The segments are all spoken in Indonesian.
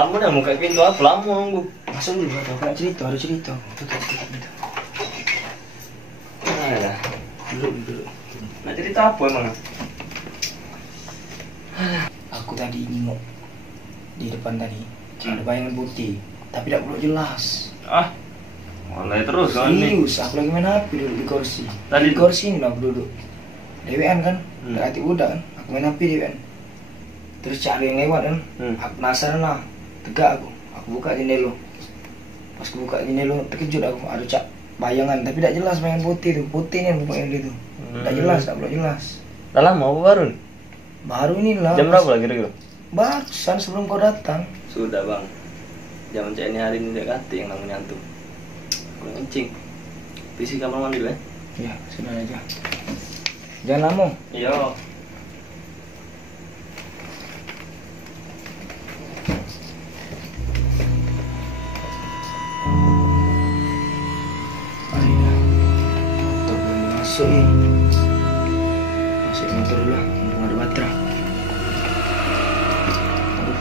Kamu yang buka pintu aku lama nunggu. Masuk dulu, aku nak cerita, ada cerita. Tutup. Nah ya, dulu. Nak cerita apa emang? Aku tadi nengok di depan tadi, ada bayangan putih, tapi tidak perlu jelas. Mulai terus kan nih. Serius, aku lagi main HP duduk di kursi. Tadi Di kursi ini lah aku duduk. DWN kan, berarti udah kan, aku main HP DWN. Terus cari yang lewat kan, aku penasaran lah, tegak aku buka jendela. Pas aku buka jendela, terkejut aku, ada bayangan, tapi tidak jelas bayangan putih tuh, putihnya bukannya gitu. Tidak jelas, tidak perlu jelas. Dah lama apa baru? Baru inilah. Jam berapa lagi kira-kira? Barusan sebelum kau datang. Sudah bang. Zaman cek ini hari ini dia kati yang namanya hantu. Kurang kencing. Visi kamar mandi dulu ya? Ya, sudah aja. Jangan lama. Iya. Ayo, motor belum masuk nih. Masuk motor dulu lah, mumpung ada baterai. Aduh.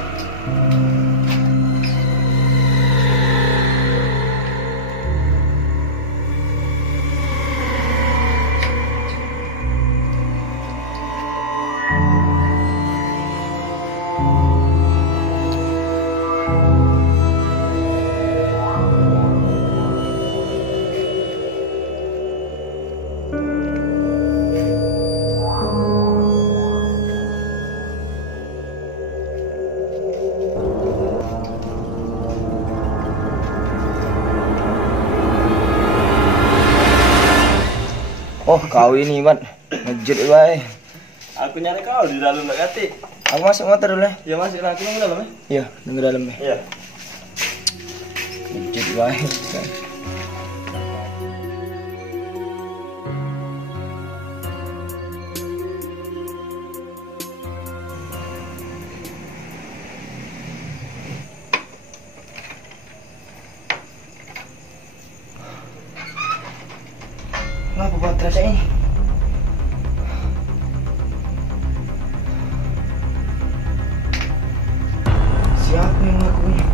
Oh, kau ini, Mat. Ngejut bae. Aku nyari kau di dalam nggak kati. Aku masuk motor dulu ya. Ya masih lagi nunggu dalam ya? Iya, nunggu dalam ya. Iya. Ngejut bae. Kenapa baterai saya ini? Siapa yang melakukannya?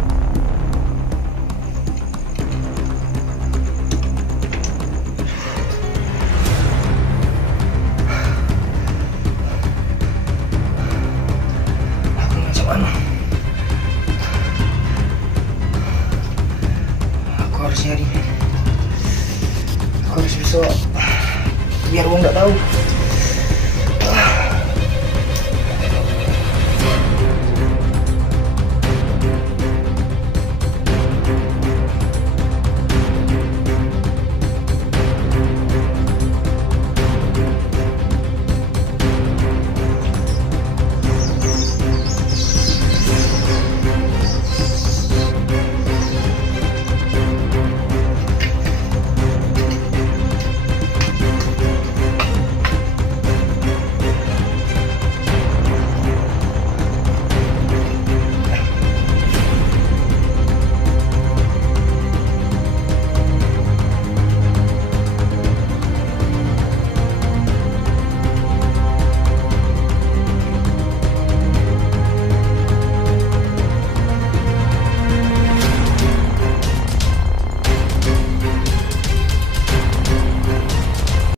Aku macam mana? Aku harus nyari. Aku harus bisa biar orang nggak tahu.